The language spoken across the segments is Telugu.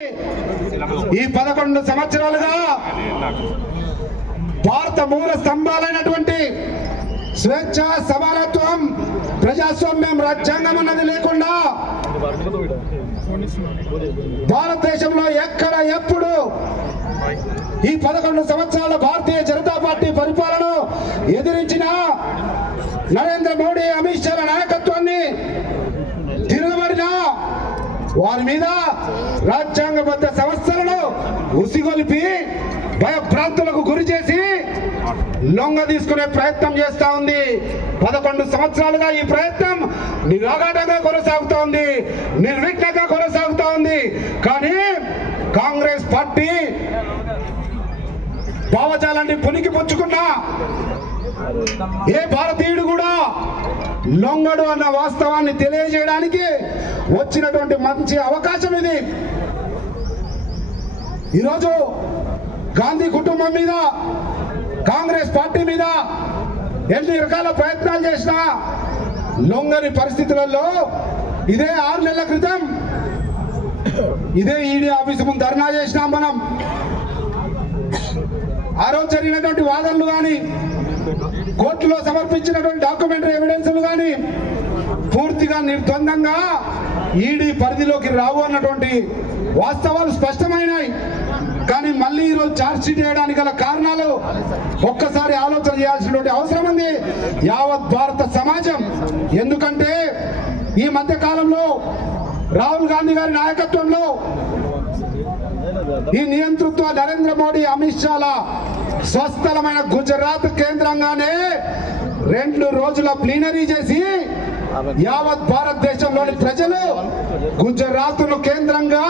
ఈ 11 సంవత్సరాలుగా భారత మూల స్తంభాలైనటువంటి స్వేచ్ఛ, సమానత్వం, ప్రజాస్వామ్యం, రాజ్యాంగం అన్నది లేకుండా భారతదేశంలో ఎక్కడ ఎప్పుడు ఈ 11 సంవత్సరాల భారతీయ జనతా పార్టీ పరిపాలన ఎదిరించిన నరేంద్ర మోడీ, అమిత్ షాల నాయకత్వాన్ని తిరగబడిన వారి మీద రాజ్యాంగబద్ధ సంస్థలను ఉసిగొలిపి భయభ్రాంతులకు గురి చేసి లొంగ తీసుకునే ప్రయత్నం చేస్తా ఉంది. 11 సంవత్సరాలుగా ఈ ప్రయత్నం నిరాఘాటంగా కొనసాగుతా ఉంది, నిర్విఘ్నంగా కొనసాగుతా ఉంది. కానీ కాంగ్రెస్ పార్టీ భావజాలాన్ని పునికి పుచ్చుకున్నా ఏ భారతీయుడు కూడా లొంగడు అన్న వాస్తవాన్ని తెలియజేయడానికి వచ్చినటువంటి మంచి అవకాశం ఇది. ఈరోజు గాంధీ కుటుంబం మీద, కాంగ్రెస్ పార్టీ మీద ఎన్ని రకాల ప్రయత్నాలు చేసినా లొంగని పరిస్థితులలో ఇదే 6 నెలల క్రితం ఇదే ఈడీ ఆఫీసు ముందు ధర్నా చేసినాం మనం. ఆ రోజు జరిగినటువంటి వాదనలు కానీ, కోర్టులో సమర్పించినటువంటి డాక్యుమెంటరీ ఎవిడెన్స్లు కానీ పూర్తిగా నిర్ద్వందంగా ఈడీ పరిధిలోకి రావు అన్నటువంటి వాస్తవాలు స్పష్టమైనాయి. కానీ మళ్ళీ ఈరోజు ఛార్జ్ షీట్ వేయడానికి గల కారణాలు ఒక్కసారి ఆలోచన చేయాల్సినటువంటి అవసరం ఉంది యావత్ భారత సమాజం. ఎందుకంటే ఈ మధ్య కాలంలో రాహుల్ గాంధీ గారి నాయకత్వంలో ఈ నియంతృత్వ నరేంద్ర మోడీ, అమిత్ షాల స్వస్థలమైన గుజరాత్ కేంద్రంగానే 2 రోజుల ప్లీనరీ చేసి యావత్ భారతదేశంలోని ప్రజలు గుజరాత్ను కేంద్రంగా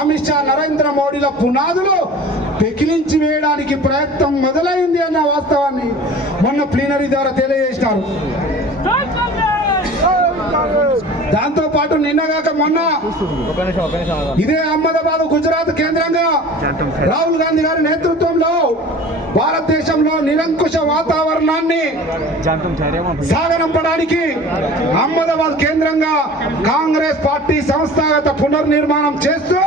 అమిత్ షా, నరేంద్ర మోడీల పునాదులు పెకిలించి వేయడానికి ప్రయత్నం మొదలైంది అన్న వాస్తవాన్ని మొన్న ప్లీనరీ ద్వారా తెలియజేసినారు. దాంతో పాటు నిన్నగాక మొన్న ఇదే అహ్మదాబాద్, గుజరాత్ కేంద్రంగా రాహుల్ గాంధీ గారి నేతృత్వంలో భారతదేశంలో నిరంకుశ వాతావరణాన్ని సాగనంపడానికి అహ్మదాబాద్ కేంద్రంగా కాంగ్రెస్ పార్టీ సంస్థాగత పునర్నిర్మాణం చేస్తూ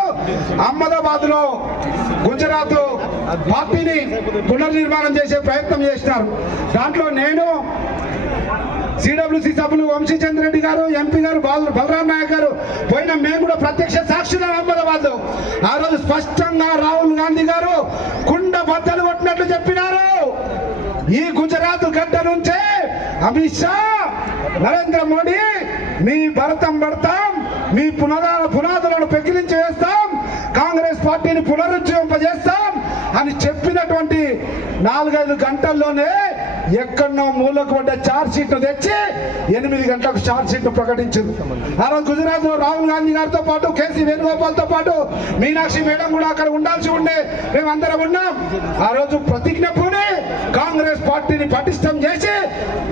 అహ్మదాబాద్ లో గుజరాత్ పార్టీని పునర్నిర్మాణం చేసే ప్రయత్నం చేసినారు. దాంట్లో నేను, సిడబ్ల్యూసి సభ్యులు వంశీచంద్ర రెడ్డి గారు, ఎంపీ గారు బలరాం నాయక్ గారు పోయిన మేము కూడా ప్రత్యక్ష సాక్షులు అహ్మదాబాద్ లో. ఆ రోజు స్పష్టంగా రాహుల్ గాంధీ గారు కుండ బద్దలు కొట్టినట్లు చెప్పినారు. ఈ గుజరాత్ గడ్డ నుంచే అమిత్ షా, నరేంద్ర మోడీ మీ భరతం పడతాం, మీ పునాదులను పెకిలించి వేస్తాం, కాంగ్రెస్ పార్టీని పునరుజ్జీవింపజేస్తాం అని చెప్పినటువంటి 4-5 గంటల్లోనే ఎక్కడో మూలకు పడ్డ ఛార్జ్ షీట్ తెచ్చి 8 గంటలకు ఛార్జ్ షీట్ ప్రకటించింది. ఆ రోజు గుజరాత్ లో రాహుల్ గాంధీ గారితో పాటు కేసీ వేణుగోపాల్ తో పాటు మీనాక్షి మేడం కూడా అక్కడ ఉండాల్సి ఉండే, మేమందరం ఉన్నాం. ఆ రోజు ప్రతిజ్ఞ పూని కాంగ్రెస్ పార్టీని పటిష్టం చేసి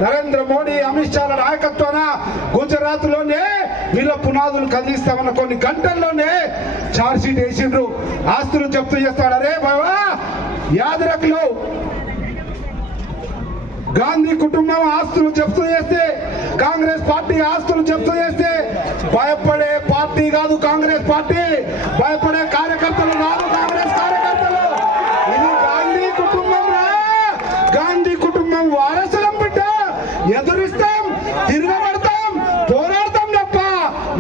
నరేంద్ర మోడీ, అమిత్ షాల నాయకత్వాన గుజరాత్ లోనే వీళ్ళ పునాదులు కదిలిస్తామన్న కొన్ని గంటల్లోనే ఛార్జ్ షీట్ వేసిండ్రు. ఆస్తులు జప్తు చేస్తాడు. అరే బాబా, యాదరకులు గాంధీ కుటుంబం ఆస్తులు జప్తు చేస్తే, కాంగ్రెస్ పార్టీ ఆస్తులు జప్తు చేస్తే భయపడే పార్టీ కాదు కాంగ్రెస్ పార్టీ, భయపడే కార్యకర్తలు కాదు కాంగ్రెస్ కార్యకర్తలు. ఇది గాంధీ కుటుంబం రా, గాంధీ కుటుంబం వారసులం బిడ్డ. ఎదురిస్తాం, తిరగబడతాం, పోరాడతాం తప్ప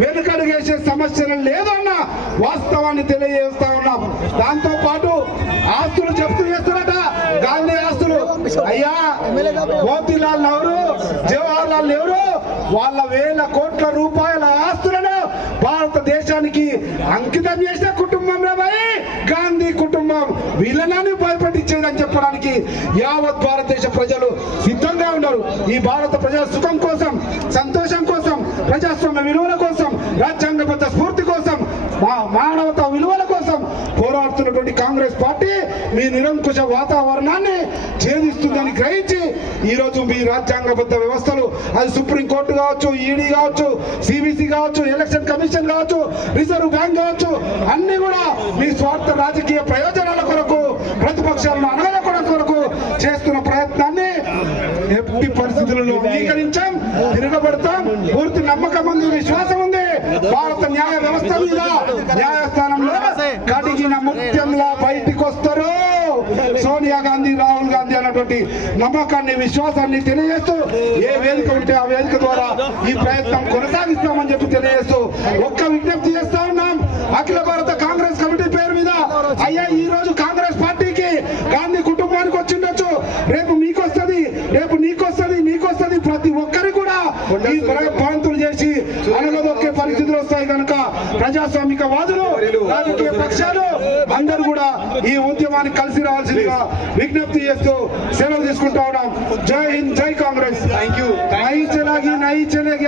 వెనుకడుగేసే సమస్యలు లేదన్న వాస్తవాన్ని తెలియజేస్తా ఉన్నాం. దాంతో పాటు ఆస్తులు జప్తు చేస్తారట, గాంధీ ఆస్తులు. అయ్యా, మోతీలాల్ నెహ్రూ, జవహర్ లాల్ నెహ్రూ వాళ్ళ వేల కోట్ల రూపాయల ఆస్తులను భారతదేశానికి అంకితం చేసిన కుటుంబం రాబాయి గాంధీ కుటుంబం. వీళ్ళని భయపట్టించేదని చెప్పడానికి యావత్ భారతదేశ ప్రజలు సిద్ధంగా ఉన్నారు. ఈ భారత ప్రజల సుఖం కోసం, సంతోషం కోసం, ప్రజాస్వామ్య విలువల కోసం, రాజ్యాంగబద్ధ స్ఫూర్తి కోసం, మానవతా విలువల కోసం పోరాడుతున్నటువంటి కాంగ్రెస్ పార్టీ మీ నిరంకుశ వాతావరణాన్ని ఛేదిస్తుందని గ్రహించి ఈరోజు మీ రాజ్యాంగబద్ధ వ్యవస్థలు, అది సుప్రీంకోర్టు కావచ్చు, ఈడీ కావచ్చు, సిబిసి కావచ్చు, ఎలక్షన్ కమిషన్ కావచ్చు, రిజర్వ్ బ్యాంక్ కావచ్చు, అన్ని కూడా మీ స్వార్థ రాజకీయ ప్రయోజనాల కొరకు, ప్రతిపక్షాలను అనగలకొనడం కొరకు చేస్తున్న ప్రయత్నాన్ని ఎట్టి పరిస్థితులలో అంగీకరించాం, తిరగబడతాం. పూర్తి నమ్మకం ఉంది, విశ్వాసం ఉంది భారత న్యాయ వ్యవస్థ మీద. న్యాయస్థానంలో కడిగిన ముత్యంలా బయటికి వస్తారు సోనియా గాంధీ రాహుల్ గాంధీ అన్నటువంటి నమ్మకాన్ని విశ్వాసాన్ని తెలియజేస్తూ ఏ వేదిక ఉంటే ఆ వేదిక ద్వారా ఈ ప్రయత్నం కొనసాగిస్తామని చెప్పి తెలియజేస్తూ ఒక్క విజ్ఞప్తి చేస్తా ఉన్నాం అఖిల భారత కాంగ్రెస్ కమిటీ పేరు మీద అయ్యా ఈ రోజు కాంగ్రెస్ పార్టీకి గాంధీ కుటుంబానికి వచ్చిండొచ్చు రేపు మీకు వస్తుంది రేపు నీకొస్తుంది ప్రతి ఒక్కరి కూడా ఈ ప్రాంతులు చేసి అనగదొక్కే పరిస్థితులు వస్తాయి కనుక ప్రజాస్వామిక వాదులు రాజకీయ పక్షాలు అందరూ కూడా ఈ ఉద్యమాన్ని కలిసి రావాల్సిందిగా విజ్ఞప్తి చేస్తూ సెలవు తీసుకుంటా ఉన్నాం. జై హింద్, జై కాంగ్రెస్. Thank you. నై చలేగి